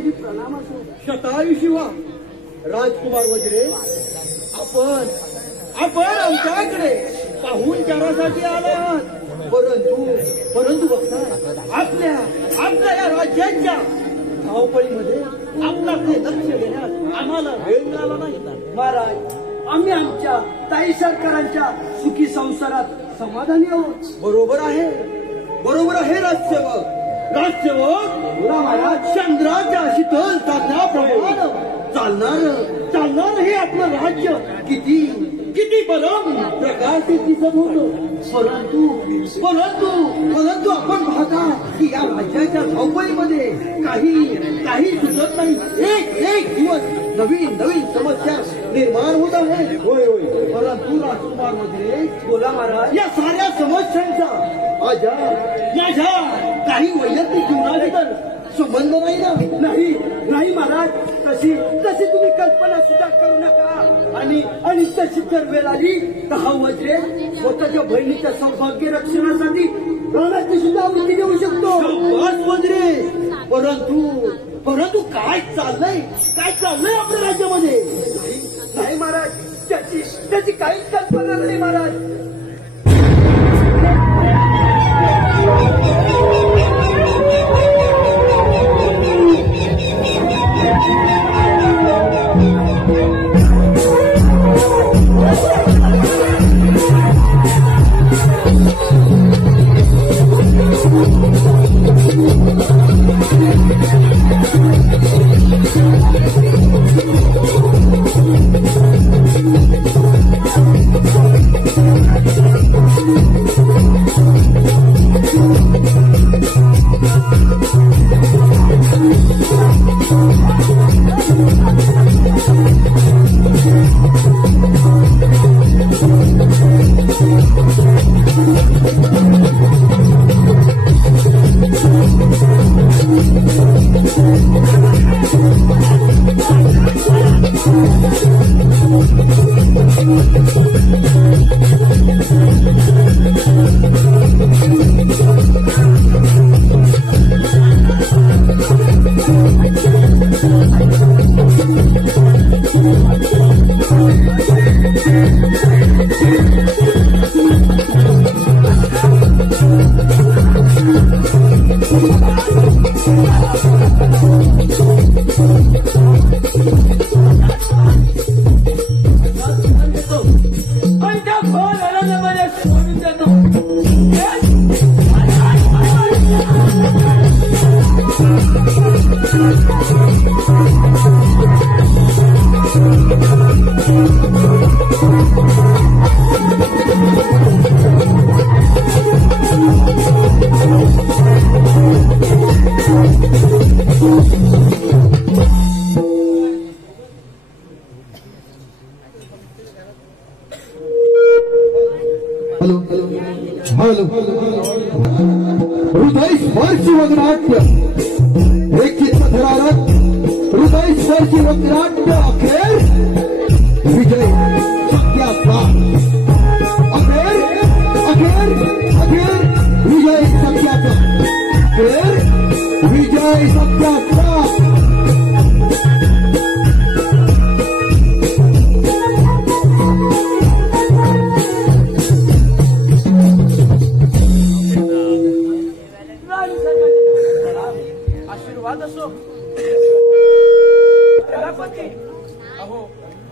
माझी प्रणाम असो. शतायुषीवा राजकुमार वज्रे, आपण आमच्याकडे पाहून चारासाठी आले आहात. परंतु बघता आपल्या या राज्याच्या धावपळीमध्ये आपल्याकडे लक्ष देण्यास आम्हाला वेळ मिळाला नाही. महाराज, आम्ही आमच्या ताई सरकारांच्या सुखी संसारात समाधानी आहोत. बरोबर आहे राजसेवक. बोला महाराज. चंद्राच्या शीतल चांदण्याप्रमाणे चालणार हे आपलं राज्य किती परम प्रकाशित दिसत होतं. परंतु आपण पाहता की या राज्याच्या धावपळीमध्ये काही सुचत नाही. एक दिवस नवीन समस्या निर्माण होत आहे. होय. परंतु राजकुमार मध्ये बोला महाराज. या साऱ्या समस्यांचा माझ्या काही वैयक्तिक जीवनाशी तर संबंध नाही ना. नाही महाराज, तशी तुम्ही कल्पना सुद्धा करू नका. आणि तशी जर वेळ आली तर हा वज्रे स्वतःच्या बहिणीच्या सौभाग्य रक्षणासाठी प्राणाची सुद्धा आहुती देऊ शकतो. वज्रे, परंतु काय चाललंय आपल्या राज्यामध्ये? नाही महाराज, त्याची काहीच कल्पना नाही महाराज. हृदय स्पर्शी वगनाट्य एक चित्रधरारत हृदय स्पर्शी वगनाट्य अखेर विजय सत्याचा अखेर विजय सत्याचा अखेर विजय सत्याचा.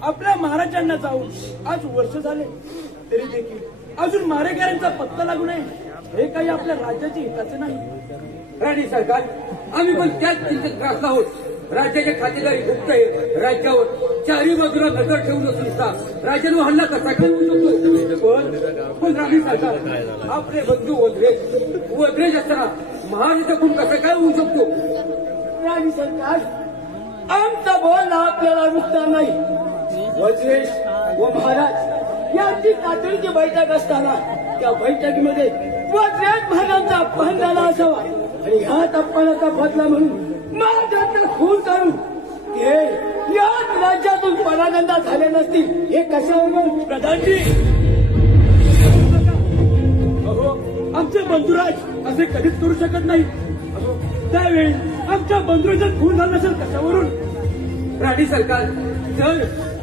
आपल्या महाराजांना जाऊन आज वर्ष झाले तरी देखील अजून मारेकऱ्यांचा पत्ता लागू नये. हे काही आपल्या राज्याच्या हिताचे नाही. राणी सरकार, आम्ही पण त्याच चिंतेत त्रासला आहोत. राज्याच्या खातेदारी गुप्त आहे. राज्यावर चारी बाजूला नजर ठेवून असता राज्यानं हल्ला कसा करू शकतो? पण राणी सरकार, आपले बंधू वज्रेज असताना महाराजाचा कसा काय होऊ शकतो? राणी सरकार, आमचा बोल आपल्याला रुचणार नाही. वज्रेश व महाराज यांची तातडीची बैठक असताना त्या बैठकीमध्ये वज्रेश महाराजांचा अपमान झाला असावा आणि ह्याच अपमानाचा बदला म्हणून महाराजांचा खून करून ते याच राज्यातून परागंदा झाले नसतील हे कशावरून? प्रधानजी, आमचे बंधुराज असे कधीच करू शकत नाही. त्यावेळी आमच्या बंधूचा खून झाला नसेल कशावरून? राणी सरकार,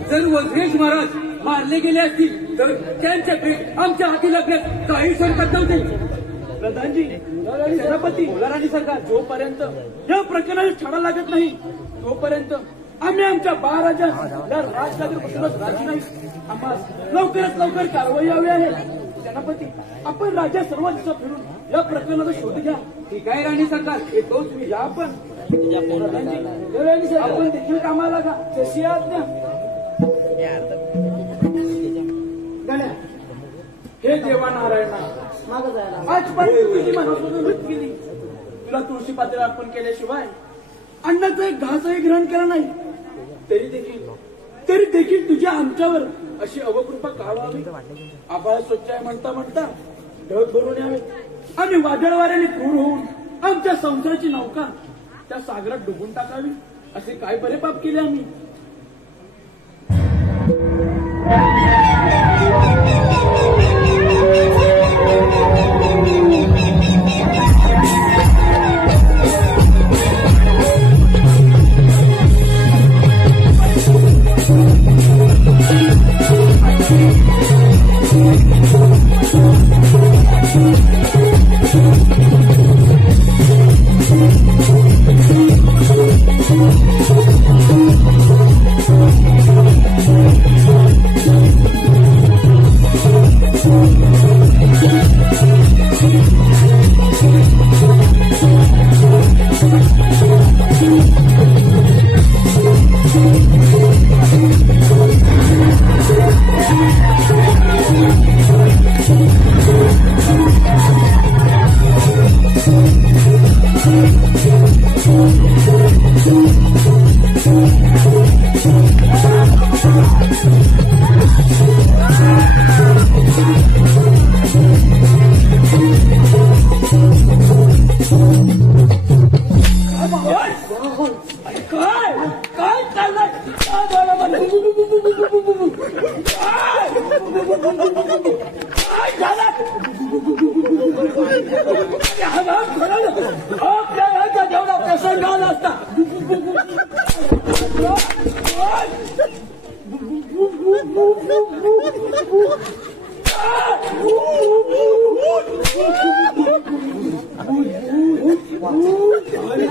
जर वज्रेश महाराज मारले गेले असतील तर त्यांच्या भेट आमच्या हाती लागण्यास काही संकट नव्हते. प्रधानजी, सेनापती, राणी सरकार, जोपर्यंत या प्रकरणाला छडा लागत नाही तोपर्यंत आम्ही आमच्या महाराजांना राजनगरपासूनच राजी नाही. आम्हाला लवकरात लवकर कारवाई हवी आहे. सेनापती, आपण राज्यात सर्व दिशा फिरून या प्रकरणाचा शोध घ्या. ठीक आहे राणी सरकार, येतो तुम्ही या. आपण प्रधानजी, आपण देखील कामाला का? तशी आज्ञा. गण्या, हे देवा नारायणा, मागं जायला आजपर्यंत तुझी मनापासून केली. तुला तुळशी पात्र अर्पण केल्याशिवाय अन्नाचं एक घासही ग्रहण केला नाही. तरी देखील तुझ्या आमच्यावर अशी अवकृपा का व्हावी? आभाळ स्वच्छ आहे म्हणता म्हणता ढग भरून यावे आणि वादळ वाऱ्याने क्रूर होऊन आमच्या संसाराची नौका त्या सागरात डुबून टाकावी. असे काय बरे पाप केले आम्ही?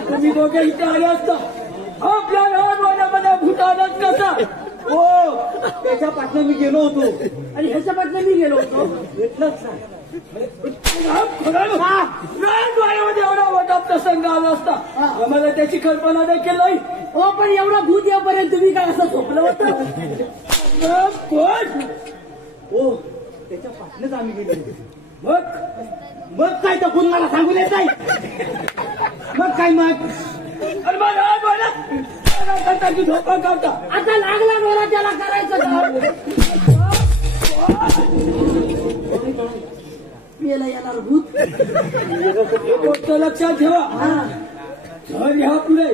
तुम्ही दोघे इथे आले असता आपल्या गावामध्ये भूतानच कसा? हो, त्याच्या पाठनं मी गेलो होतो. आणि ह्याच्या पाठनं मी गेलो होतो. भेटलंच नाही. एवढा मोठा प्रसंग आला असता आम्हाला त्याची कल्पना देखील नाही. हो, पण एवढा भूत येऊपर्यंत तुम्ही काय असं झोपलं होतं? कोण? हो, त्याच्या पाठनंच आम्ही गेलो. मग काय तर कोण मला सांगू देत नाही. मग काय मग? अरे झोपा काढता आता लागला मला त्याला करायचं. याला येणार भूत. गोष्ट लक्षात ठेवा. जर ह्या पुढे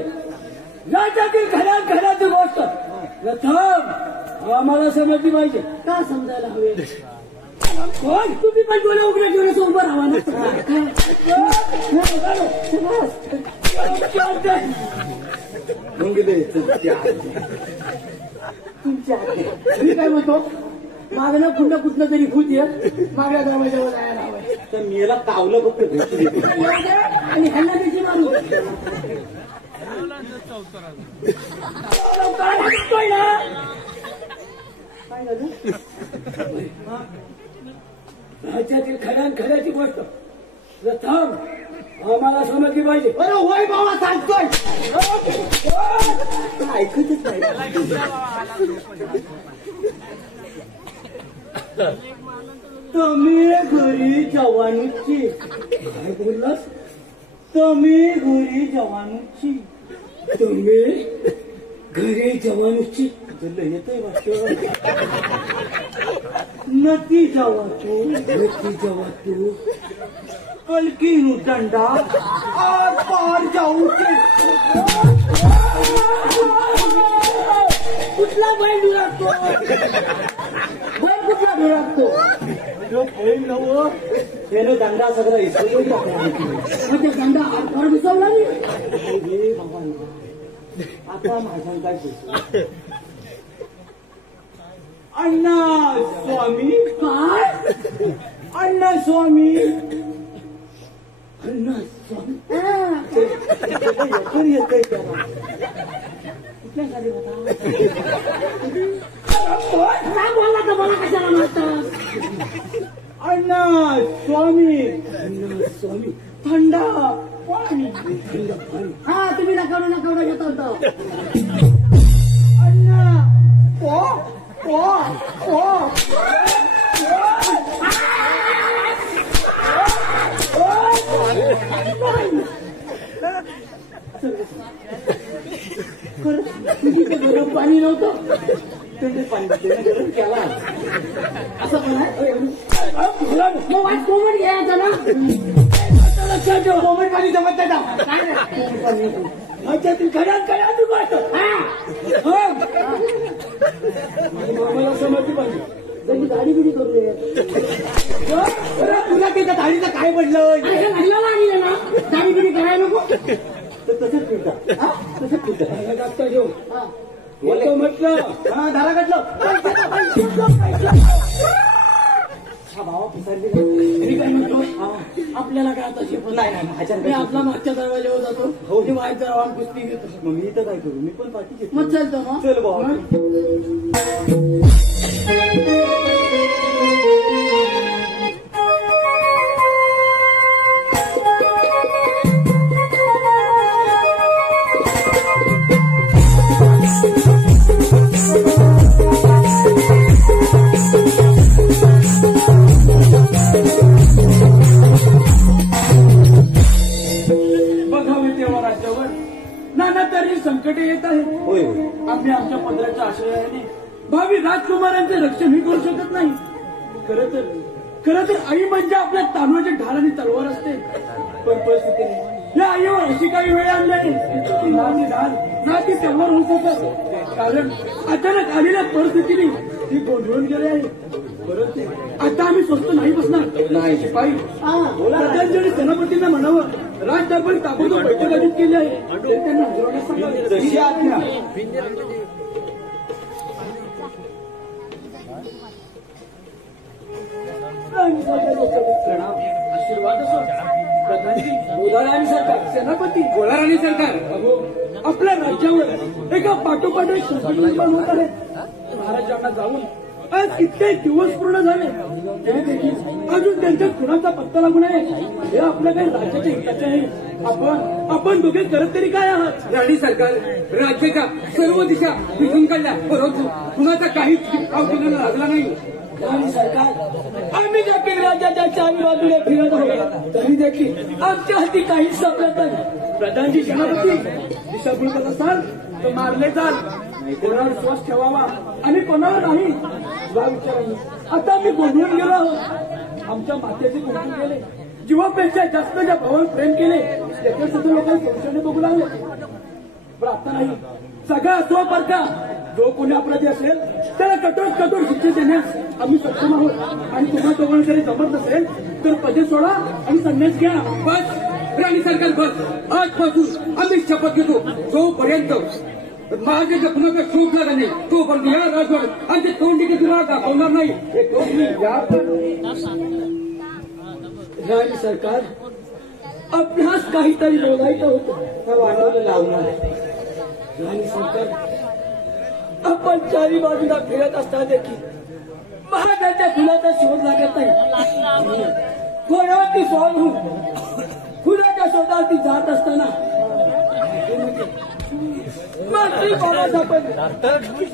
राज्यातील घराची गोष्ट प्रथम आम्हाला समजली पाहिजे. का समजायला हवे? कोण? तुम्ही पण डोळे उघडे डोळे उभं राहा ना. तुमच्या मी काय म्हणतो, मागणं कुठलं कुठलं तरी भूत आहे मागल्या गावाजवळ जायला हवं. तर मेला कावलं फक्त भेटली आणि ह्यांना देखील मारू. काय झालं? राज्यातील खऱ्याची गोष्ट प्रथम आम्हाला समजली पाहिजे. बरं होय बाबा, सांगतोय. ऐकतच नाही. तुम्ही घरी जवानीची. काय बोललास? तुम्ही घरी जवानीची. तुम्ही घरी जवानीची. येतोय वाटत. नती जवा तू कलकी नु दंडा आर पार जाऊ. कुठला बैल लागतो? बैल कुठला लागतो? बैल नव त्यानं दंडा सगळा इसरून म्हणजे दंडा आर पार घुसवला नाही. आता माझ्या काय बोलतो अण्णा स्वामी काय अण्णा स्वामी अण्णा स्वामी येतोय त्याला कुठल्या झाली होता बोलला तर मला कशाला म्हणतात अण्णा स्वामी थंडा पाणी हा तुम्ही नका घेत होता अण्णा गरम पाणी नव्हतं ते पाणी गरम केला असं म्हणा कोमट घ्यायचा ना लक्षात ठेव कोमट पाणी जमत नाही अच्छा तू घरात तू मला समजली पाहिजे त्यांची दाढी बिडी करू तुला त्याच्या दाढीचं काय पडलं ना दाढी बिडी करायला नको तर तसंच फिरता तसंच फिरता जास्त घेऊ बोलतो म्हटलं हा धारा काढलं हा भावा पिसारली मी काय म्हणतो आपल्याला काय आता शिकवत नाही मी आपला मागच्या दरवाजावर जातो हो ते वाईट जरा कुस्ती घेतो मग मी इथं काय करू मी पण पाठी घेतो मग चालतो मग चल भावा संकटे येत आहे आम्ही आमच्या पदराच्या आश्रयाने भावी राजकुमारांचे रक्षण ही करू शकत नाही खरं तर आई म्हणजे आपल्या तांदूळाच्या ढालाने तलवार असते पण परिस्थितीने या आईवर अशी काही वेळ आणली ना ती तलवार होऊ शकत कारण अचानक आलेल्या परिस्थितीने ती गोंधळून गेली आहे परंतु आता आम्ही स्वस्त नाही बसणार नाही शिपाई प्रधानजी आणि सेनापतींना म्हणावं राज दरबारी ताबडतोब बैठक आयोजित केली आहे त्यांना आशीर्वाद असो प्रधानजी बोलाराणी सरकार सेनापती बोलाराणी सरकार आपल्या राज्यावर एका पाठोपाठ एक संकट निर्माण होत आहे महाराजांना जाऊन आज कित्येक दिवस पूर्ण झाले तरी देखील अजून त्यांच्या खुनाचा पत्ता लागू नये हे आपल्या काही राज्याच्या हिताचे आहे आपण दोघे करत तरी काय आहात राणी सरकार राज्याच्या सर्व दिशा विकून काढल्या परंतु कुणाचा काहीच अवघड लागला नाही राणी सरकार आम्ही देखील राज्याच्या चारी बाजूने फिरत आहोत तरी देखील आमच्या हाती काहीच सापडत नाही प्रधानजी सेनापती दिशाभूल करत असाल तर मारले जाल कोणावर विश्वास ठेवावा आणि कोणावर नाही या विचाराने आता आम्ही गोंधळून गेलो आहोत आमच्या मातेचे कौतुक केले जीवापेक्षा जास्त ज्या भावावर प्रेम केले त्याच्या सुद्धा लोकांनी संशयाने बघू लागले पण आता नाही सगळा असो परका जो कोणी अपराधी असेल त्याला कठोर शिक्षा देण्यास आम्ही सक्षम आहोत आणि तुम्हा दोघांना जरी जमत नसेल तर पदे सोडा आणि संन्यास घ्या बस राणी सरकार बस आजपासून आम्ही शपथ घेतो जोपर्यंत महाराजांच्या कुणाचा शोध लागला नाही तोपर्यंत या राजवाड आणि ते तोंडी तुला दाखवणार नाही हे तोंडी राणी सरकार अभ्यास काहीतरी बोलायचं होतं तर वाटायला लावणार राणी सरकार आपण चारी बाजूला फिरत असताना देखील महाराजांच्या फुलाचा शोध लागत नाही कोणावरती स्वार होऊन फुलाच्या शोधावरती जात असताना मात्री कोणा सापडली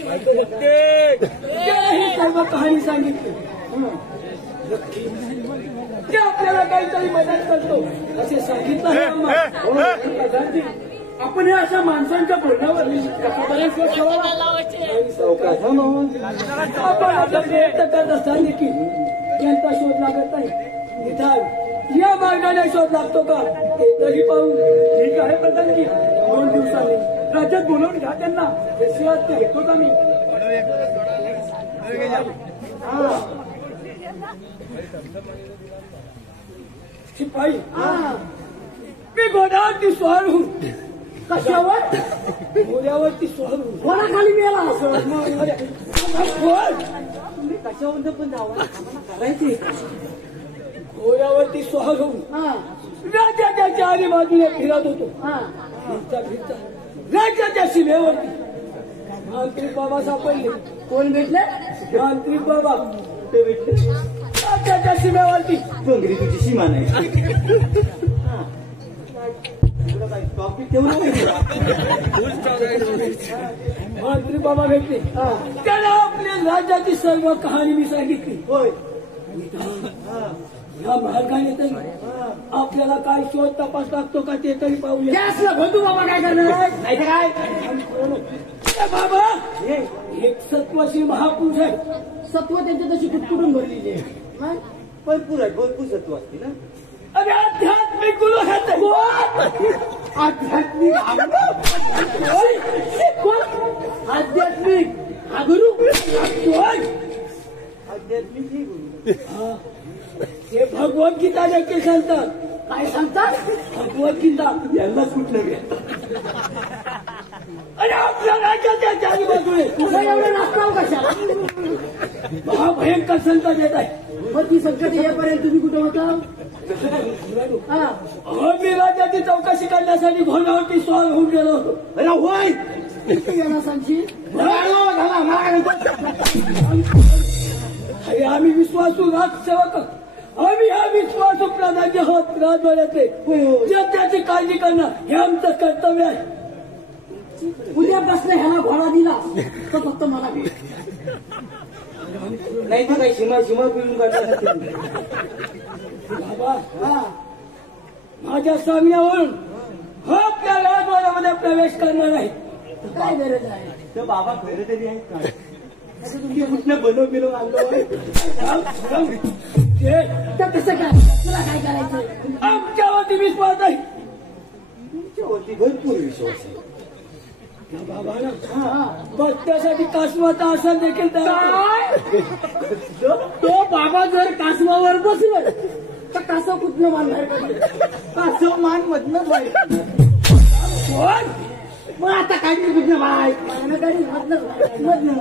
ही सर्व कहाणी सांगितली ते आपल्याला काहीतरी मदत करतो असे सांगितलं आपण या अशा माणसांच्या बोलण्यावर कसा ठेवावा आपण आपला प्रयत्न करत असताना देखील यांचा शोध लागत नाही निदान या मार्गाने शोध लागतो का ते तरी पाहू ठीक आहे प्रधानजी 2 दिवसांनी राज्यात बोलवून घ्या त्यांना ते ऐकतो आम्ही शिपाई मी घोड्यावरती स्वार होऊन कशावर घोड्यावरती स्वार होऊन. कोणाखाली मेला असं तुम्ही कशावर पण जावा करायचे. घोड्यावरती स्वार होऊन हा राज्याच्या चारी बाजूने फिरत होतो. हा फिरता फिरता राज्याच्या सीमेवरती तांत्रिक बाबा सापडले. कोण भेटले तांत्रिक बाबा ते भेटले. राज्याच्या सीमेवरती. डोंगरी तुझी सीमा नाही. टॉपिक ठेवून तांत्रिक बाबा भेटले. त्याला आपल्या राज्याची सर्व कहाणी मी सांगितली. होय. या मार्गाने तरी आपल्याला काय शोध तपास लागतो का ते तरी पाहूया. गॅसला बंधू बाबा काय करणार नाही तर काय ए बाबा एक सत्वशी महापुरुष आहे. सत्व त्यांच्या तशी कुठकुठून भरलेली आहे नाही? भरपूर आहे. भरपूर सत्व असते ना. अरे आध्यात्मिक गुरु आहेत. आध्यात्मिक कोण आध्यात्मिक हा गुरु आध्यात्मिक हे गुरु. हे भगवद्गीता देखील सांगतात. काय सांगतात भगवद्गीता यांनाच कुठलं घ्या. अरे आपल्या राज्याच्या चारी बाजूने तुझं एवढं नाचताव कशाला महाभयंकर संकट येत आहे. मग ती संकट येईपर्यंत तुम्ही कुठं होता हा मी राज्याची चौकशी करण्यासाठी घोड्यावरती स्वार होऊन गेलो होतो. अरे होय. किती जणांची अरे आम्ही विश्वासू राजसेवक. आम्ही हा विश्वासू प्राधान्य आहोत राजवाड्याचे. जनतेची काळजी करणं हे आमचं कर्तव्य आहे. उद्यापासून ह्याला घोडा दिला तर फक्त मला भेट. नाही तर काही सीमा सीमा पिळून काढण्यासाठी. बाबा हा माझ्या सांगण्यावरून हा आपल्या राजवाड्यामध्ये प्रवेश करणार आहे. काय गरज आहे तर बाबा खरं तरी आहेत काय. तुम्ही कुठनं बनव आणलो आहे. तर कसं काय तुला काय करायचं आमच्यावरती विश्वास आहे. तुमच्यावरती भरपूर विश्वास आहे. बाबा बघण्यासाठी कासवाचा आसन देखील तयार. तो बाबा जर कासवावर बसलं तर कासव कुठलं बांधणार कासव मान मधनच आहे. मग आता काय कुठलं बाय मधनं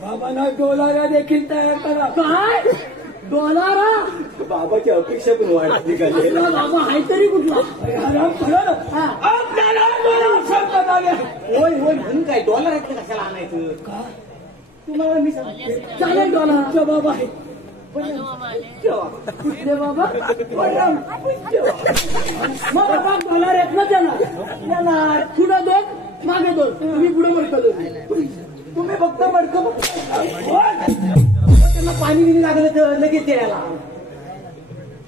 बाबांना डोलारा देखील तयार करा. काय डोलारा बाबाची अपेक्षा पण वाढली का. आपला बाबा आहे तरी कुठला आराम करा ना. हा. आपल्याला डोलारा सांगतात आले. होय होय म्हणून काय डॉलर आहेत ना कशाला आणायचं. का तुम्हाला मी सांगते. चालेल डोलारा तुमचा बाबा आहे. कुठले बाबा मग बाबा डॉलर येत ना त्याला पुढं दोन मागे दोन तुम्ही पुढे मडकं दोन. तुम्ही फक्त मडकं त्यांना पाणी बिनी लागलं तर लगेच द्यायला.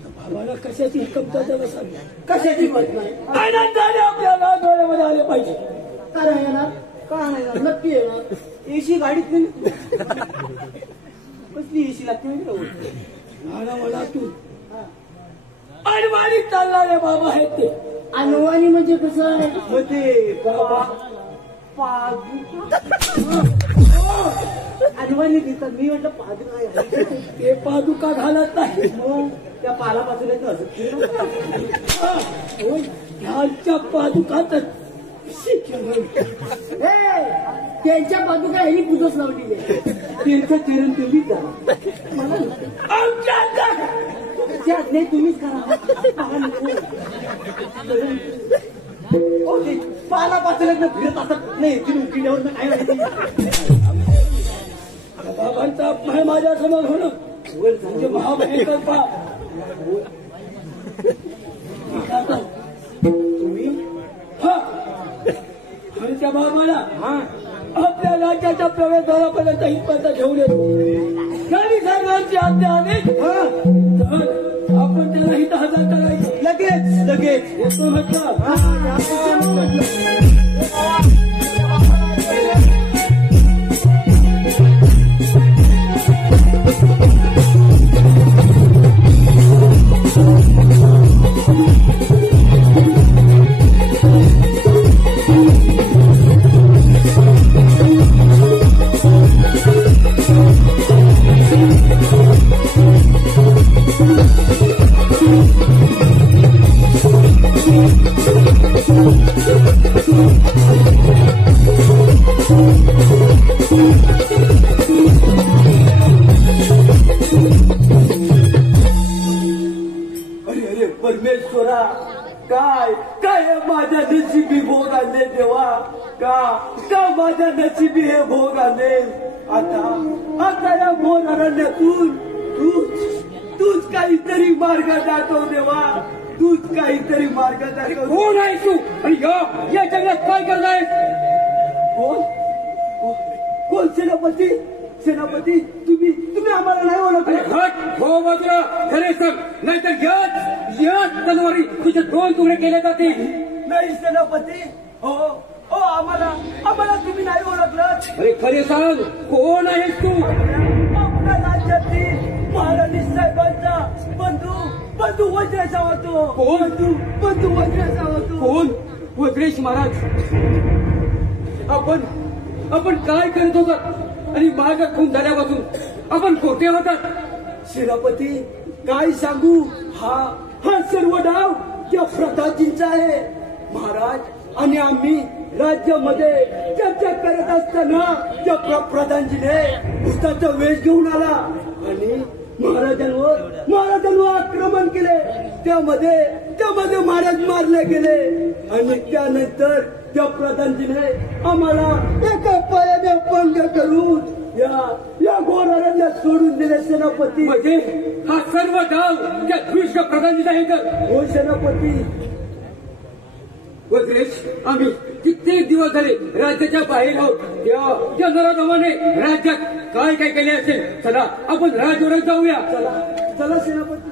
बाबाला कशाची कमतरता सांग. कशाची मत नाही आनंदाने आपल्या राजवाड्यामध्ये आले पाहिजे. काय येणार का नाही नक्की येणार. एसी गाडीत नाही. कसली एसी लागते मला तू अडवाणी चालणारे बाबा आहेत ते. अनवाणी म्हणजे कसं आहे मग ते बाबा अनवाणी दिसतात. मी म्हटलं पादुका ते पादुका घालत नाही. मग त्या पालापासून येत असं ह्यांच्या पादुकातच त्यांच्या बाजूला ह्यांनी पूजच लावली त्यांचं चरण तुम्हीच करा. नाही तुम्हीच करा. पालापासून फिरत असत नाही. किड्यावर काय माहिती. बाबांचा अपमान माझ्या समोर होणं म्हणजे महाभयंकर पाप. तुम्ही हा आणि त्या बाबाला आपल्या राज्याच्या प्रवेशद्वारापर्यंत इथपर्यंत घेऊन येतो. त्यांनी सर्वांची आज्ञा आली तर आपण त्याला इथं हजर करायचं. लगेच लगेच येतो म्हटलं. अरे अरे परमेश्वरा, काय काय हे माझ्या नशिबी भोग आणले देवा, का माझ्या नशिबी हे भोग आणले. आता या भोग अरण्यातून तूच काहीतरी मार्ग दाखव देवा, तूच काहीतरी मार्ग दाखव. कोण आहे तू आणि या जंगलात काय करताय? कोण सेनापती तुम्ही आम्हाला नाही ओळखलं. हट हो बाजूला, खरे सांग, नाहीतर याच तलवारी तुझे दोन तुकडे केले जातील. नाही सेनापती, हो आम्हाला तुम्ही नाही ओळखलं. अरे खरे सांग, कोण आहेस तू? आपल्या राज्यातील महाराणी साहेबांचा बंधू वज्रेश तो. बंधू वज्रेश तो. कोण? वज्रेश महाराज. आपण काय करत होतात आणि माग खून झाल्यापासून आपण कोठे होतात? सेनापती, काय सांगू, हा सर्व डाव त्या प्रतापजींचा आहे. महाराज आणि आम्ही राज्यामध्ये चर्चा करत असताना त्या प्रधानजीने भूताचा वेश घेऊन आला आणि महाराजांवर आक्रमण केले. त्यामध्ये महाराज मारले गेले आणि त्यानंतर त्या प्रधानजीने आम्हाला एका पायाने अपंग करून या घोराला सोडून दिले. सेनापती, म्हणजे हा सर्व डाव त्या दुष्ट प्रधानजीचा आहे का? हो सेनापती. वज्रेश, आम्ही कित्येक दिवस झाले राज्याच्या बाहेर आहोत. त्या नराधमाने राज्यात काय काय केले असेल. चला आपण राजवरात जाऊया. चला सेनापती.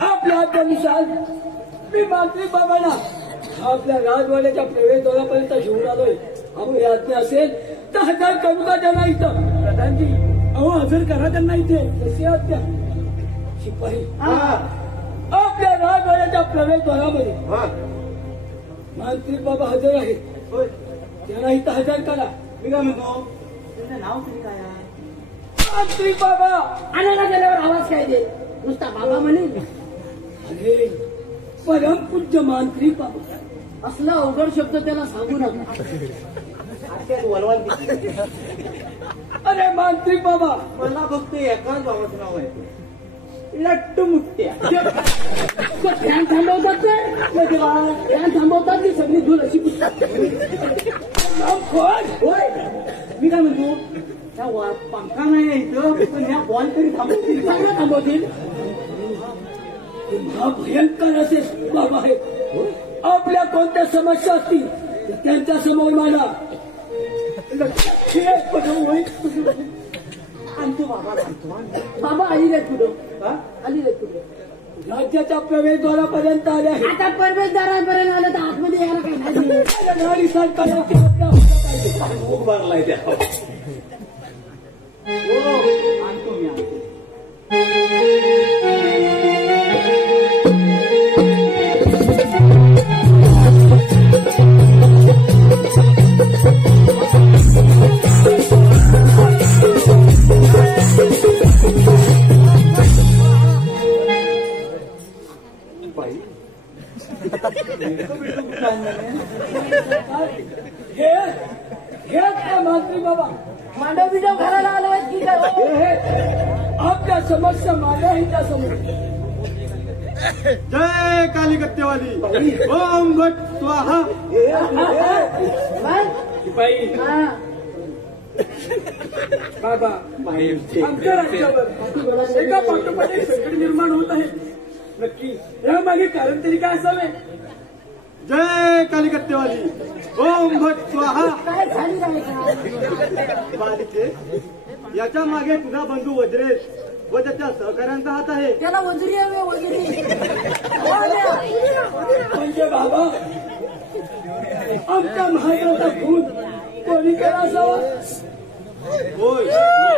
आपल्या आज्ञानुसार मी मंत्री बाबांना आपल्या राजवाड्याच्या प्रवेशद्वारापर्यंत घेऊन आलोय. आपली आज्ञा असेल तर हजर करू का त्यांना इथं? प्रधानजी, हजर करा त्यांना इथे. कशी आज्ञा? शिपाई, आपल्या राजवाड्याच्या प्रवेशद्वारामध्ये मंत्री बाबा हजर आहेत. त्यांना इथं हजर करा. मी काय म्हणतो, त्यांचं नाव तरी काय आहे? मंत्री बाबा. आणायला गेल्यावर आवाज काय दे? नुसता बाबा म्हणेल. अरे परमपूज्य मंत्री बाबा, असला अवघड शब्द त्याला सांगू नका. अरे मंत्री बाबा, मला फक्त एकाच बाबाचं नाव आहे, लट्टू मुठ्या. फॅन थांबवतात फॅन थांबवतात की सगळी धूल अशी होय. मी काय म्हणतो, त्या पंखा नाही इथं, पण ह्या बॉल तरी थांबवतील. चांगलं थांबवतील. हा भयंकर असे बाबा आहेत. आपल्या कोणत्या समस्या असतील तर त्यांच्या समोर मांडा. आणतो बाबा, बाबा आली रे पुढं, आली रे पुढं. राज्याच्या प्रवेशद्वारापर्यंत आले आहे. आता परवेशदारापर्यंत आलं तर आतमध्ये यायला काही नाही. गाडी सरकारची खूप भरलाय त्या. आणतो मी, आणतो. हे मंत्री बाबा मांडव बिडव घराला आलो आहेत की काय? आपल्या समस्या माझ्या हिच्या समोर. जय कालिकत्तेवाली, ओम भट स्वाहा. शिपाई, हा. बाबा आमच्या राज्यावर एका पाठोपाठ एक संकट निर्माण होत आहे. नक्की यामागे कारण तरी काय असावे? जय कालिकत्तेवाली ओम भट स्वाहा. काय झाली नाही बालिके, याच्या मागे तुझा बंधू वज्रेश व त्याच्या सहकाऱ्यांचा हात आहे. त्याला वजुरी हवे वजुरी. म्हणजे बाबा आमच्या महाराजाचा खून कोणी केला असावा? होय,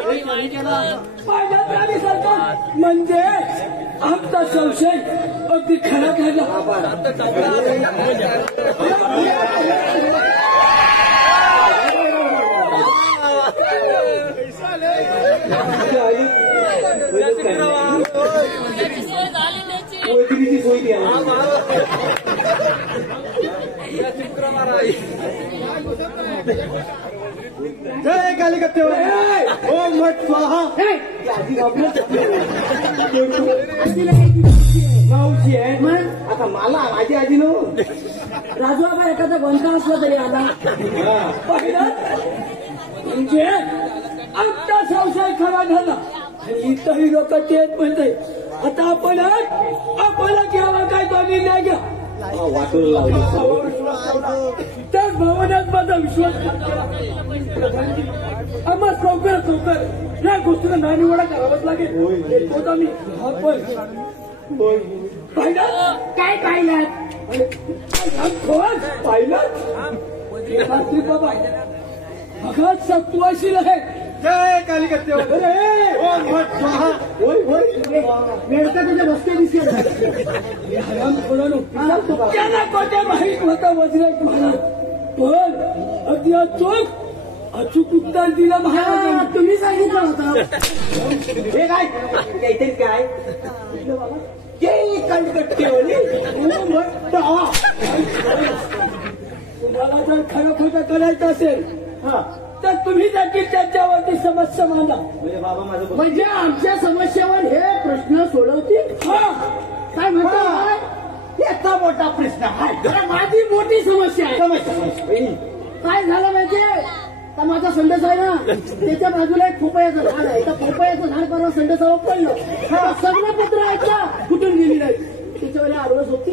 हे कोणी केला? माझ्या प्राणी सरकार म्हणजे आमचा संशय अगदी खरा ठरला. वैद्यकीची सोय द्या. जय कालिकत्तेवाली ओम भट स्वाहा. मावशी आहे मग आता मला माझी आजी नो राजू बाबा एखादा गोंधळ असला तरी आता पाहिलं म्हणजे आमचा संशय खरा झाला. आणि इथंही लोक तेच म्हणते. आता आपल्याला घ्यावा काय तो निर्णय घ्या. त्याच भावनेत माझा विश्वास आम्हाला लवकरात लवकर या गोष्टीला नाणीवडा करावाच लागेल. होता मी पाहिलं काय पाहिलं पाहिलं बाबा बघा सत्वाशील आहे. जय कालिकत्तेवाली ओम भट स्वाहा. होय होय वेळचा तुझे रस्ते दिसले त्याला कोणत्या माहीत होता वज्राज महाराज. पण अगदी अचूक उत्तर दिलं महाराज. तुम्ही सांगितलं होतं. हे काय काहीतरी काय जय कालिकत्तेवाली ओम भट स्वाहा. तुम्हाला जर खरं खोटं करायचं असेल तर तुम्ही देखील त्याच्यावरती समस्या मांडा. बाबा माझं म्हणजे आमच्या समस्येवर हे प्रश्न सोडवतील. काय म्हणतो याचा मोठा प्रश्न आहे. माझी मोठी समस्या आहे. काय झालं माहितीये का माझा संडस आहे ना त्याच्या बाजूला एक पोपयाचं झाड आहे. त्या पोपयाचं झाड परवा संडसावर पडलं. सगळं पत्र ऐकला कुठून गेली नाही. त्याच्यावर आडवस होती.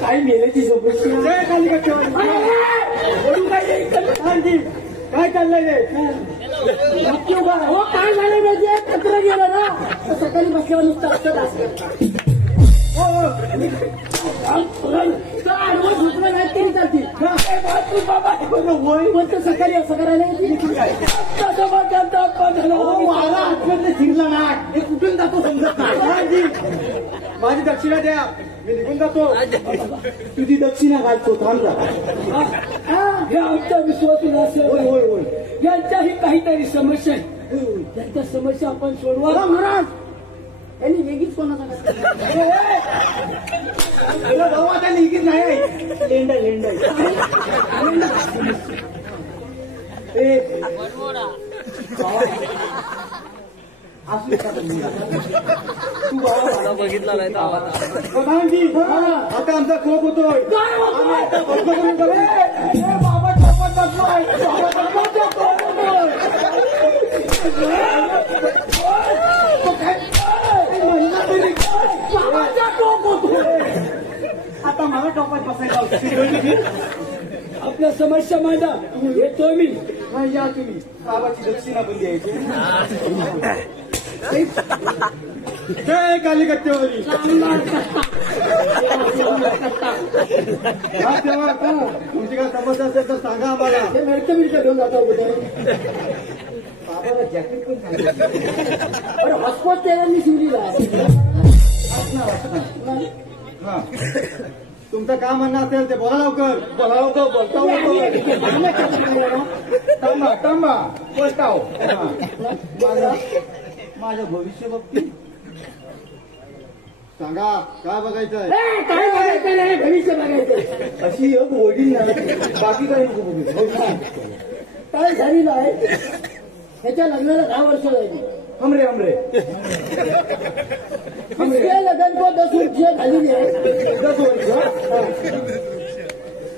काय मेल्याची समस्या. जय कालिकत्तेवाली काय चाललंय हो काय झालं माहितीये पत्र गेलं ना तर सकाळी बसल्यावर नुसतं असं असतं. आडवस झोपलं नाही तरी चालतील. पण ते सकाळी असं करायला मला आतमधलं शिरला ना हे कुठून जातो समजत नाही. माझी दक्षिणा द्या मी निघून जातो. तुझी दक्षिणा घालतो थांबला. हे आमचा विश्वास असेल. होय होय होय. यांच्याही काहीतरी समस्या आहे. त्यांच्या समस्या आपण सोडवा. महाराज यांनी वेगळीच कोणाचा भाऊ आता निघत नाही. लेंडा लेंडा बघितला नाही प्रधानजी आता आमचा कोप होतोय. आता मला टोपात बसायला आपल्या समस्या मांडा. येतो मी. या तुम्ही बाबाची दक्षिणा पण द्यायची. जय कालिकत्तेवाली तेव्हा तुमची काय समस्या असेल तर सांगा आम्हाला. मिळतं घेऊन जातो बाबाला जॅकेट पण सांगा. हॉस्पॉट त्याला मी शिवलीला हा तुमचं काय म्हणणं असेल ते बोला लवकर. बोला लवकर बोलता. थांबा थांबा बोलताव. माझं भविष्य बघते सांगा काय बघायचंय. काय बघायचं नाही भविष्य बघायचं. अशी एक वडील नाही बाकी काही नको बघू. काय झालेलं आहे ह्याच्या लग्नाला 10 वर्ष झाली. हमरे हमरे इसके लगन को 10 वर्ष झालेली आहे. 10 वर्ष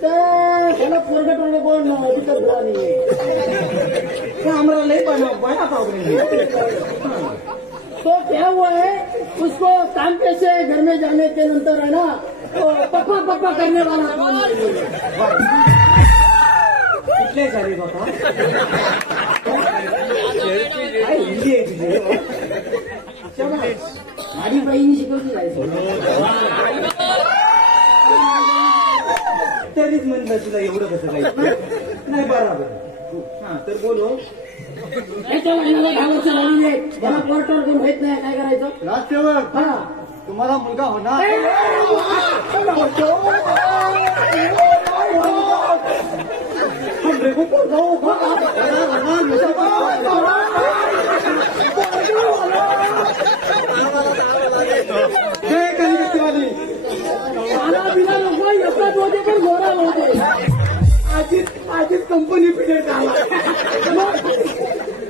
तर ह्याला पोरगटवणे कोण तिथं बुवा नाही हमारा नहीं बना पाओगे तो क्या हुआ है उसको काम कैसे है घर में जाने के नंतर है ना तो पप्पा पप्पा करने वाला कितने सारे बाबा हिंदी आहे तुझे माझी बहिणी शिकवली जायचं तरीच म्हणलं तुला एवढं कसं काही नाही बरोबर हा तर बोलो याच्या वडिलांना 10 वर्ष झालेली आहे मला कोर्टावर कोण माहित नाही काय करायचं राजसेवक हा तुम्हाला मुलगा होणार जय कलिकत्तेवाली मला बिना नको येतात होते पण गोरा होते आधीच कंपनी पिरियड आला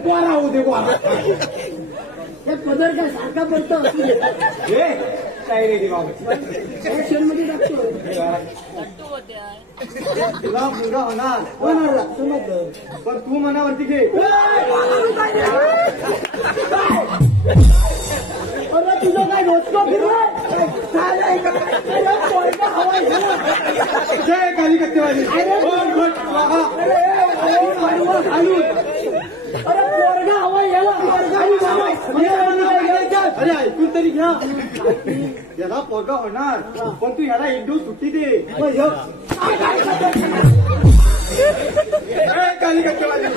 गोरा होऊ दे गोरा हे पदर काय सारखा पडतो हे काय रे बाबा मध्ये टाकतो तुला मुलगा होणार होणार समजलं पण तू मनावरती घे अरे तुझं काय रोजको फिरलाय जय कलिकत्तेवाली अरे पोरगा हवा याला अरे ऐकून तरी घ्या याला पोरगा होणार पण तू ह्याला एक दिवस सुट्टी दे जय कलिकत्तेवाली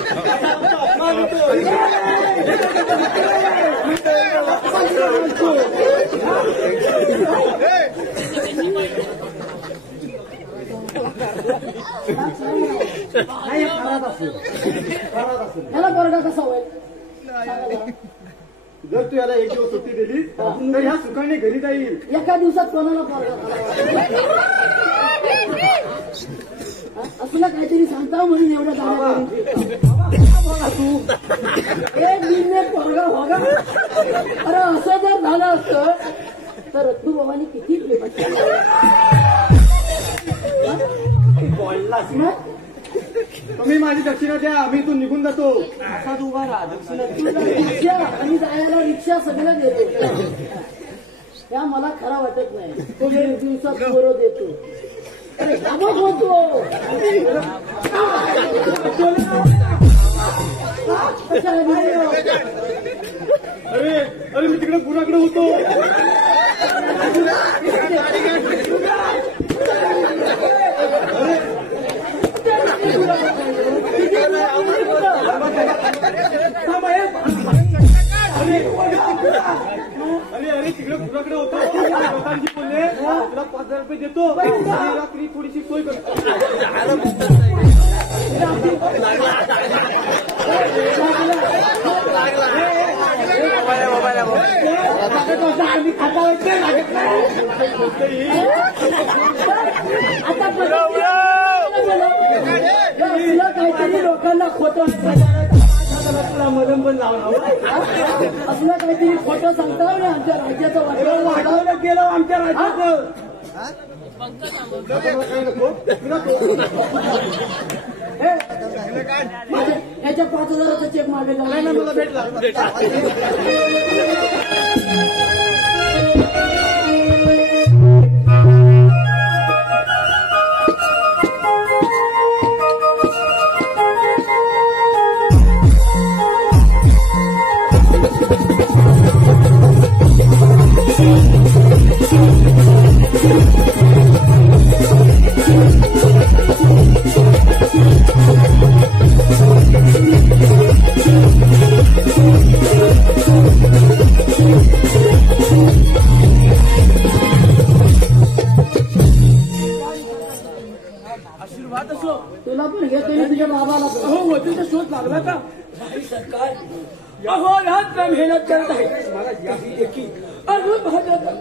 याला पोरगा कसा होईल जर तू याला एक दिवस सुट्टी दिली तर ह्या सुखाने घरी जाईल एका दिवसात कोणाला पोरगा असलं काहीतरी सांगता म्हणून एवढं जाणं तू एक दिन में पोरगा होगा अरे असं जर झालं असतं तर रत्तू बाबांनी किती बोललास ना तुम्ही माझी दक्षिणा द्या आम्ही तू निघून जातो असा तू उभा राहा दक्षिणा रिक्षा आणि जायला रिक्षा सगळं देतो त्या मला खरा वाटत नाही तो एक दिवसात पोरं देतो अरे कामच होतो अरे मी तिकडे गुराकडे होतो अरे तिकडे गुराकडे होतो लोकांची बोलले तुला 5,000 रुपये देतो रात्री थोडीशी सोय करतो काहीतरी लोकांना खोटं मदम पण लावला असलं काहीतरी खोटं सांगता आणि आमच्या राज्याचं वाढवलं गेलं आमच्या राज्याचं याच्या 5,000चा चेक मागे मला भेटला तुला पण घेतो ना तुझ्या बाबाला हो वतीचा शोध लागला का नाही सरकार अहोरात्र मेहनत करत आहे मला यादी देखील अजून महत्वाचं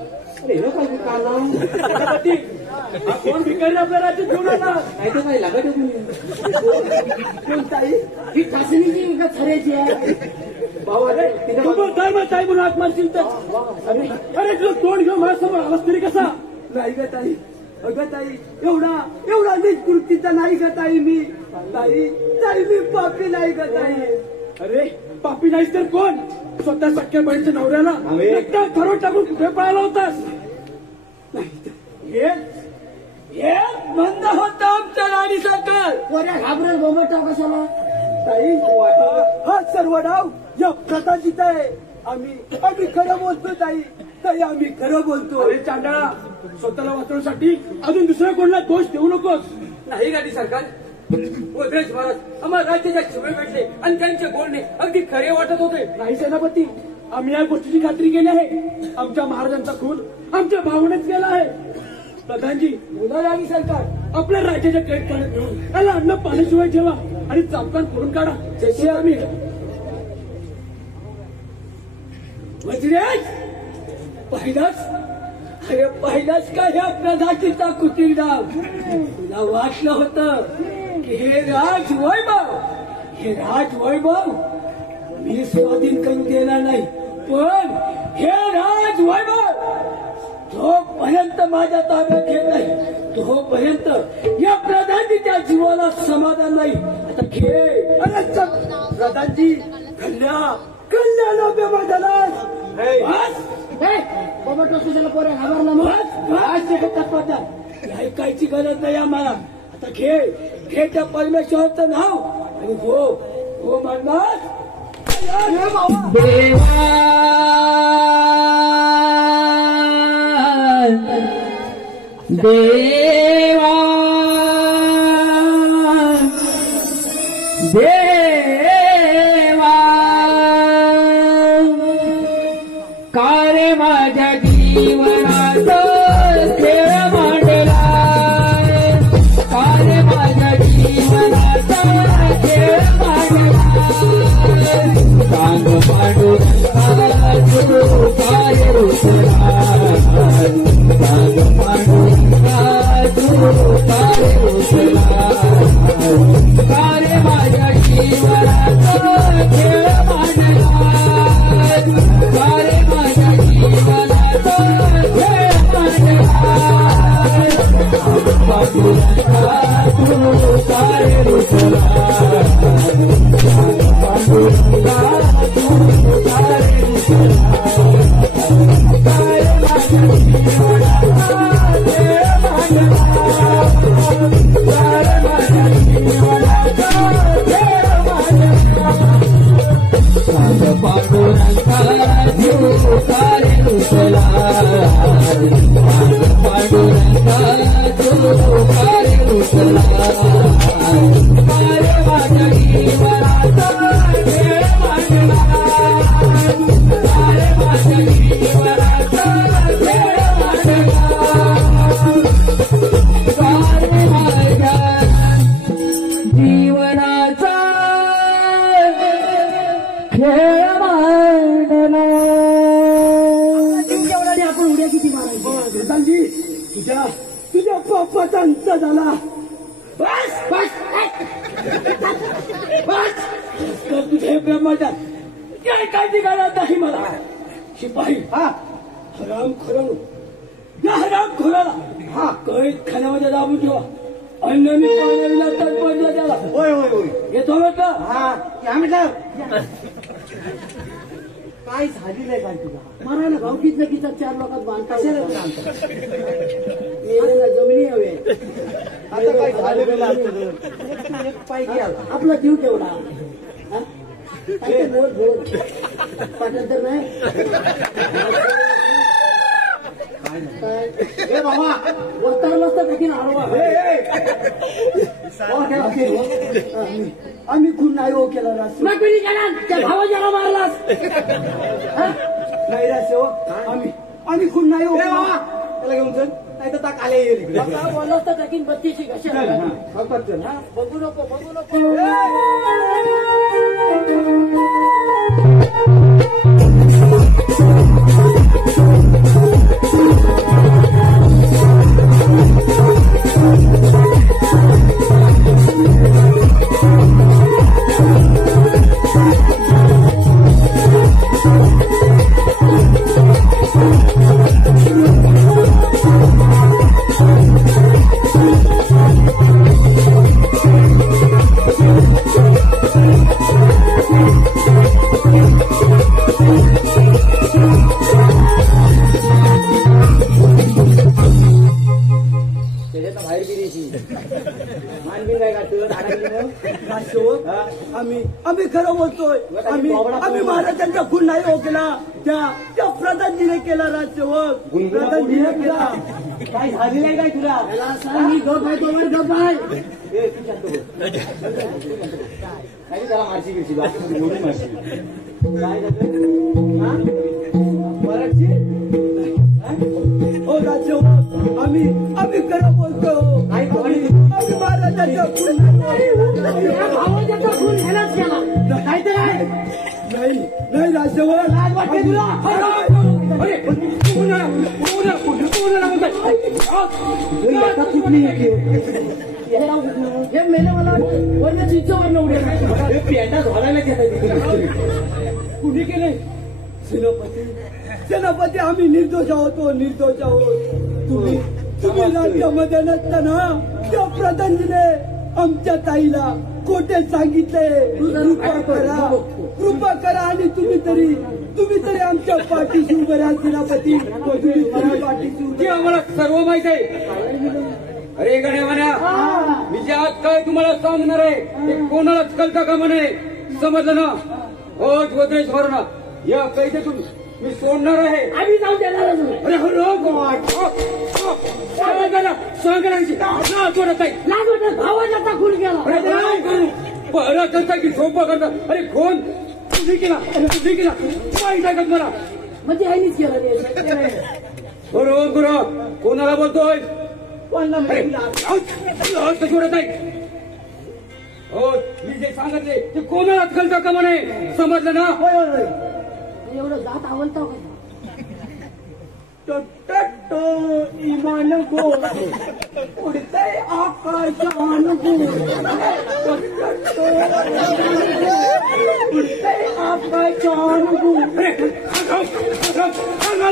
कोण भिकारी आपल्या राज्यात घेऊन आला काय तर काय लागत कोणताही ही चाचणीची का खऱ्याची आहे बाबा रे तू काय मग ताई म्हणून हात मारशील तर अरे तुला तोंड घेऊन माझ्यासमोर आवाज तरी कसा नाही ग ताई अगं ताई एवढा निष्कृतीचा नाही ग ताई मी मी पापी नाही ग ताई. अरे पापी नाहीस तर कोण? स्वतः सख्या बहिणीच्या नवऱ्याला एकटा थरोड टाकून कुठे पळाला होतास? हे बंद होतं आमच्या राणी सरकार. पोऱ्या घाबरेल बोंबटा कशाला? ताई हा सर्व डाव या प्रताजीत आहे. आम्ही खरं बोलतो ताई आम्ही खरं बोलतो. अरे चांडाळा, स्वतःला वाचवण्यासाठी अजून दुसऱ्या कोणाला दोष देऊ नकोस. नाही गाडी सरकार, गोदरेज महाराज आम्हाला राज्याच्या शिवे भेटले आणि त्यांचे बोलणे अगदी खरे वाटत होते. नाही सेनापती, आम्ही या गोष्टीची खात्री केली आहे. आमच्या महाराजांचा खून आमच्या भावनेच केला आहे. प्रधानजी, बोला राणी सरकार, आपल्या राज्याच्या कैदखान्यात घेऊन त्याला अन्न पाण्याशिवाय ठेवा आणि चापकान करून काढा. जसे आम्ही वज्रेश पाहिलाच का ह्या प्रधानजीचा कुटील डाव? तुला वाटलं होतं की हे राजवैभव मी स्वाधीन करून देणार नाही, पण हे राजवैभव जोपर्यंत माझ्या ताब्यात येत नाही तोपर्यंत या प्रधानजीच्या जीवाला समाधान नाही. आता खेळ प्रधानजी कल्याण माझ्याला बोंबट तुझ्याला पोऱ्या घाबरला मग ऐकायची गरज नाही आम्हाला. आता खेळ त्या परमेश्वराचं नाव आणि हो म्हणणार देवा कारे माझ्या जीवनात खेळ मांडला, कारे माझ्या जीवनात खेळ मांडला. सांग पांडू तू काय रुसला, सांग पांडू तू काय रुसला. कारे माझ्या जीवनात खेळ मांडला, कारे माझ्या जीवनात खेळ मांडला. पांडुरंगा तू काय रुसला, पांडुरंगा तू काय रुसला. कारे माझ्या जीवनात खेळ मांडला, कारे माझ्या जीवनात खेळ मांडला. सांग पांडुरंगा तू काय रुसला, पांडुरंगा तू काय रुसला. कारे माझ्या जीवनात खेळ मांडला, कारे माझ्या जीवनात खेळ मांडला. कारे माझ्या जीवनाचा खेळ मांडला. आपण उड्या किती मारायची? प्रधानजी, तुझ्या पापाचा अंत झाला. बस तर तुझे ब्रह्मचार काय काळजी करत नाही मला. शिपाई हराम खोराला कैद खाण्यामध्ये दाबून ठेवा. अन्नाने पाण्याविना तत्परता त्याला. होय येतो म्हटलं. काय म्हटलं? काय झाली नाही काय तुला? मारायला भावकीत नक्कीचा 4 लोकात बांधता जमिनी हवे. आता काय झालेलं असतं पाहिजे. आपला जीव केवढा बोल पाठांतर नाही. बाबा वस्ताला मस्त पैकी हरवा. आम्ही खून नाही हो केला रास. मग कोणी केला? त्या भावाच्याला मारलास. नाही रास हो. आम्ही खून नाही हो. त्याला घेऊन चल, नाही तर ताक आले येईल इकडे. बोलत तर टाकीन 32 कशा बघू नको. राजसेवक आम्ही खरं बोलतोय. आम्ही महाराजांचा खून नाही हो केला. त्या प्रधानजीने केला. राजसेवक प्रधानजीने केला. काय झालेलं आहे काय तुला? त्याला सांग मी गप आहे तोवर गप आहे. नाही त्याला मारशी घेशी मारशी काय झालं? मराठी हो राजसेवक आम्ही खरं बोलतो. आम्ही महाराजांचा खून या भावाचा खून ह्यालाच केला. काय तर आहे नाही राजसेवक. लाज वाटते तुला? हे मेले मला वरनं चिंचवरनं उडे पेंडा धोडायला कुणी केले? सेनापती आम्ही निर्दोष आहोत. निर्दोष आहोत. तुम्ही राज्यामध्ये नसताना त्या प्रधानजीने आमच्या ताईला खोटे सांगितले. कृपा करा आणि तुम्ही तरी आमच्या पाठीशी उभे राहा. सेनापती पाठीशी आम्हाला सर्व माहित आहे. अरे गण्या म्हणा मी जे आज काय तुम्हाला सांगणार आहे ते कोणालाच कळता का म्हणे. समजलं ना? हो गोदरेज भरणा या कैदेतून मी सोडणार आहे. आम्ही जाऊ देणार. अरे सांगण्याची लाज वाटत आहे. लाज वाटत भावाचा खून केला. बरं करता की सोपं करता. अरे कोण तुम्ही केला? माहित आहे का मला? म्हणजे ह्यानीच केलं. बरोबर कोणाला बोलतोय? कशी वाटत आहे? हो मी जे सांगितले ते कोणालाच कळतं का म्हणे. समजलं ना? एवढं जात आवडतं का? इमान गो उडतय आकाशान गो उडतय आकाशान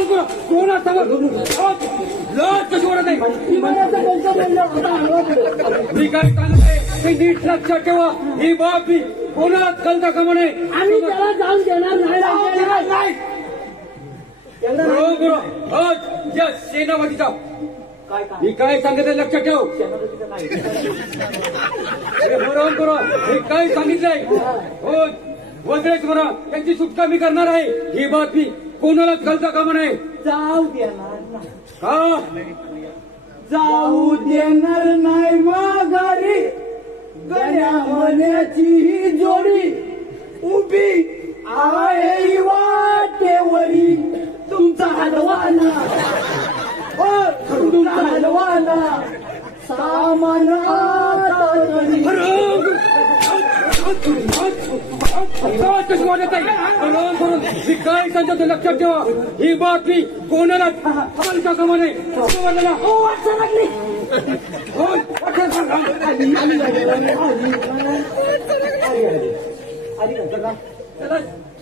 गो. कोणासमोर लस कशी वाटत आहे? इमानाचं कोणतं बोललं? मी काय सांगतोय ते नीट लक्षात ठेवा. ही बातमी कोणालाच कळतं का म्हणे. आम्ही त्याला जाऊन देणार नाही. बरोबर या सेनापतीचा मी काय सांगितलं लक्षात ठेव. बरोबर मी काय सांगितलंय. हो वज्रेश म्हणा त्यांची सुटका मी करणार आहे. ही बातमी कोणालाच कळतं का म्हणे. जाऊ देणार नाही. का जाऊ देणार नाही माघारी. गण्या मण्याची ही जोडी उभी आहे वाटेवरी. तुमचा हलवाना तुमचा हलवाना सामान कशी वाटत आहे. मी काय सांगतो लक्षात ठेवा. ही बातमी कोणालाच कळतं का म्हणे.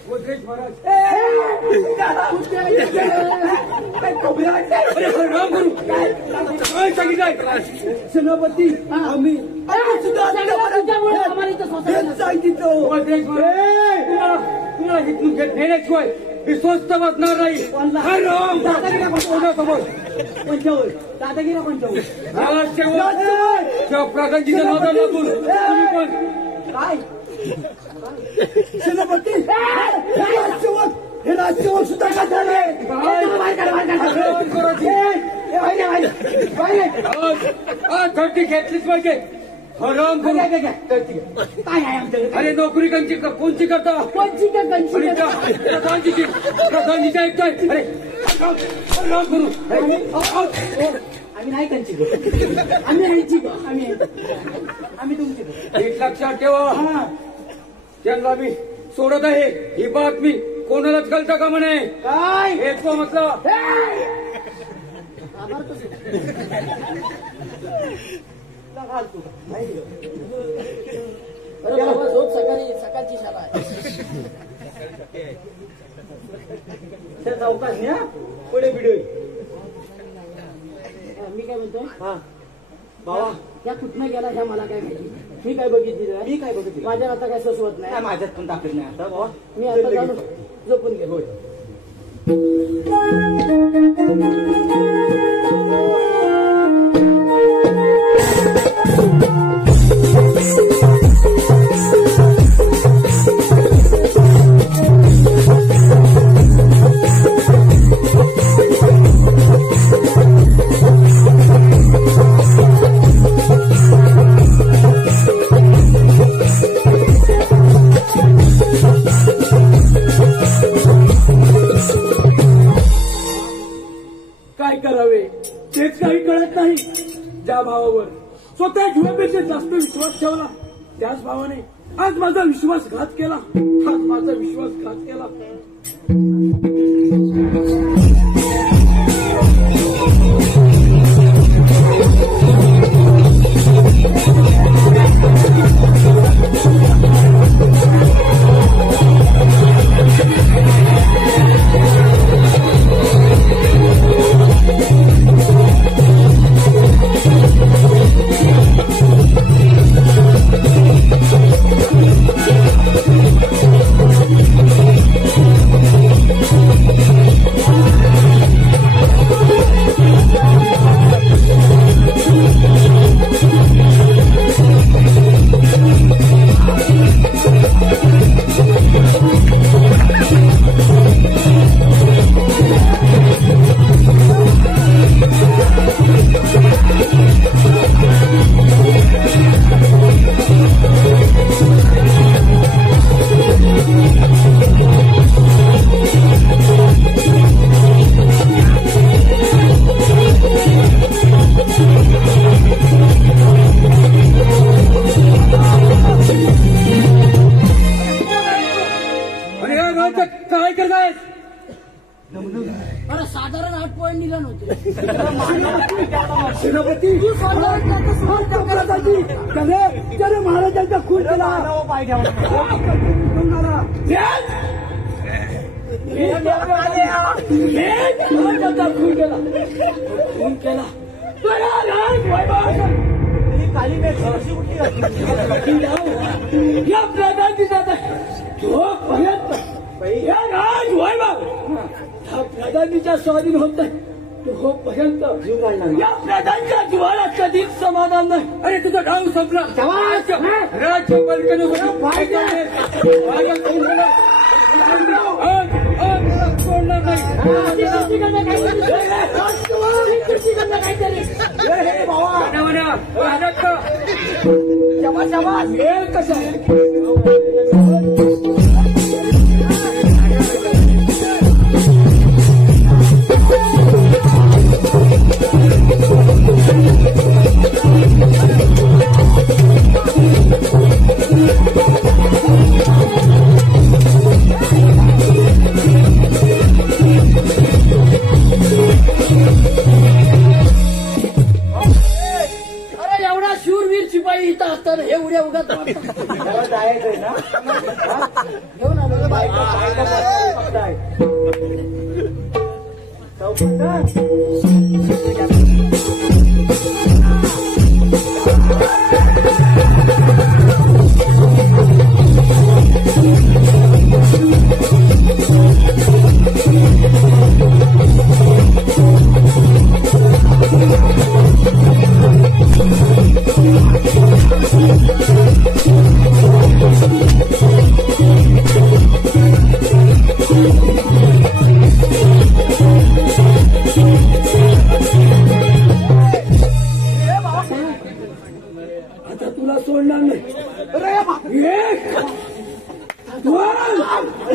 वज्रेश महाराज काय सांगितलंय? सेनापती आम्ही सुद्धा सांगितलं. वज्रेश महाराज तुम्हाला इथून नेण्याशिवाय मी स्वस्त बसणार नाही. कोणासमोर दादागिरा पंचावर प्रधानजीच्या नादाला लागून तुम्ही पण काय सेनापती हे राजसेवक सुद्धा का झाले. थर्टी घेतलीच पाहिजे. हराम करू. काय आहे आमच्याकडे? अरे नोकरी कोणची करता? कोणची का कंची? प्रधानजीच्या ऐकताय. अरे हराम करू. आम्ही नाही कंची आम्ही राहायची आम्ही तुमची. एक लक्षात ठेवा. त्यांना मी सोडत आहे. ही बातमी कोणालाच कळतं का म्हणे. काय हे तो म्हटलं. झोप सकाळची शाळा आहे. चौकाश न्या पुढे व्हिडिओ. मी काय म्हणतोय बाबा या कुठनं गेला ह्या मला काय माहिती. मी काय बघितली माझ्या आता काय सोसवत नाही. माझ्यात पण ताकद नाही आता बाबा. मी आता जाऊन झोपून गेलो. स्वतः जीवापेक्षा जास्त विश्वास ठेवला, त्याच भावाने आज माझा विश्वासघात केला. काय करताय? अरे साधारण 8 पॉईंट निघाल होते. सेनापती त्याने महाराजांचा खून केला. खून केला या प्रधानची प्रधानीच्या स्वाधीन होत नाही तोपर्यंत या प्रधानच्या जीवाला कधीच समाधान नाही. अरे तुझा डाव संपला. राज्यपालिकेने सोडणार नाही. हे उड्या उगत जायचंय ना घेऊन आलो आता तुला सोडणार नाही.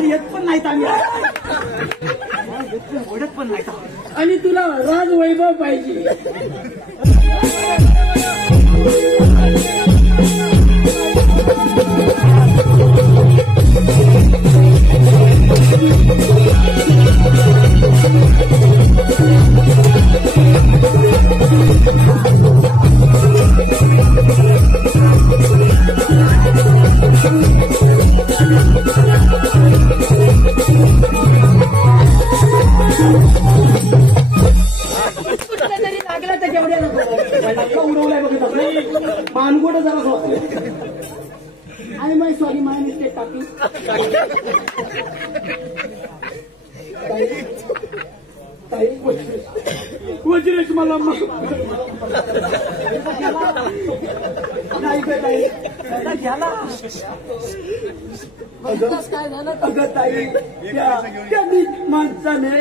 येत पण नाहीत आम्ही ओढत पण नाही. आणि तुला राजवैभव पाहिजे. लागला तर जेवढ्या नको उडवलाय बघ मानगोड जरा आणि मग सॉरी माय मिस्टेक टाकली. वज्रेश मला काय झालं अगं ताई त्यांनी माणसाने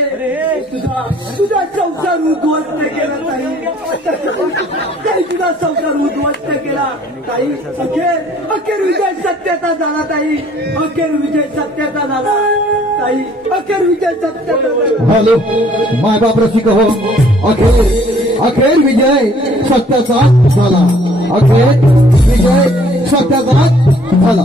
तुझा संसार उद्ध्वस्त केला ताई तुझा संसार उद्ध्वस्त केला ताई. अखेर विजय सत्याचा झाला ताई. अखेर विजय सत्याचा झाला ताई. अखेर विजय सत्याचा झाला. हेलो माय बाप रसिक हो. अखेर विजय सत्याचा झाला. अखेर विजय स्वतःचा झाला.